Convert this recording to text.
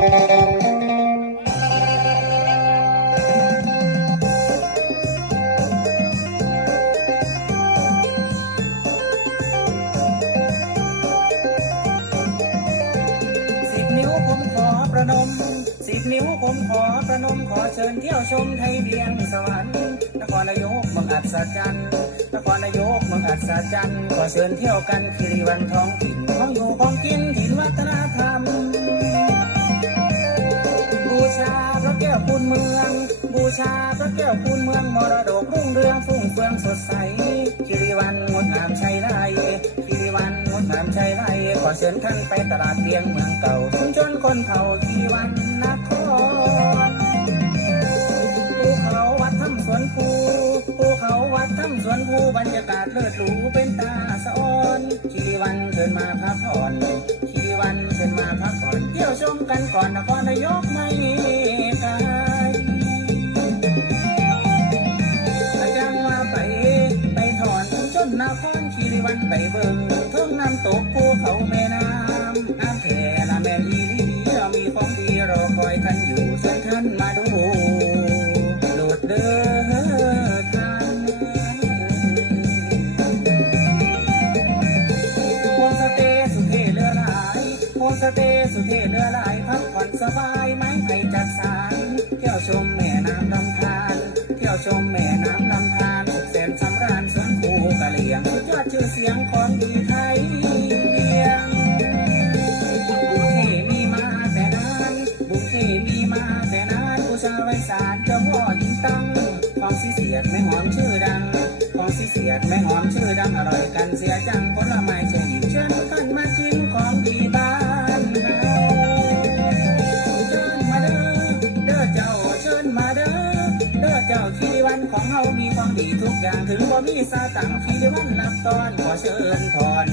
ประนมสิบนิ้วผมขอประนมขอเชิญเที่ยวชมไทยเบียงสวรรค์นครนายกมังอัศจรร์นครนายกเมืองอัศจรร์ขอเชิญเที่ยวกันคีรีวันท้องถิ่นของอยู่ของกินถิ่นวัฒนธรรม เมือง บูชาพระแก้วคูณเมืองมรดกรุ่งเรืองฟุ้งเฟืองสดใสคิริวันงดงามชัยไรคิริวันงดงามชัยไรขอเชิญท่านไปตลาดเบียงเมืองเก่าชุมชนคนเผ่าคิริวันนครภูเขาวัดถ้ำสวนภูภูเขาวัดถ้ำสวนภูบรรยากาศเลิศหรูเป็นตาสะออนคิริวันเชิญมาพักผ่อนคิริวันเชิญมาพักผ่อนเที่ยวชมกันก่อนนค นนครคีรีวันไปเบิ่งทุ่งน้ำตกภูเขาแม่น้ำน้ำแผ่ละแม่ลีลีเรามีของดีรอคอยท่านอยู่เชิญท่านมาดูโลดเด้อท่านโฮมสเตย์สุเทเรือหลายโฮมสเตย์สุเทเรือหลายพักผ่อนสบายไม้ไผ่จัดสารเที่ยวชม ไว้สารเจ้าพ่อยิงตั้งของสีเสียดไม่หอมชื่อดังของสีเสียดไม่หอมชื่อดังอร่อยกันเสียจังผลไม้เฉยเชิญท่านมาชิมของดีบ้านเฮาเชิญมาเด้อเด้อเจ้าเชิญมาเด้อเด้อเจ้าคีรีวันของเฮามีของดีทุกอย่างถึงว่ามีซาตังคีรีวันรับตอนขอเชิญถอน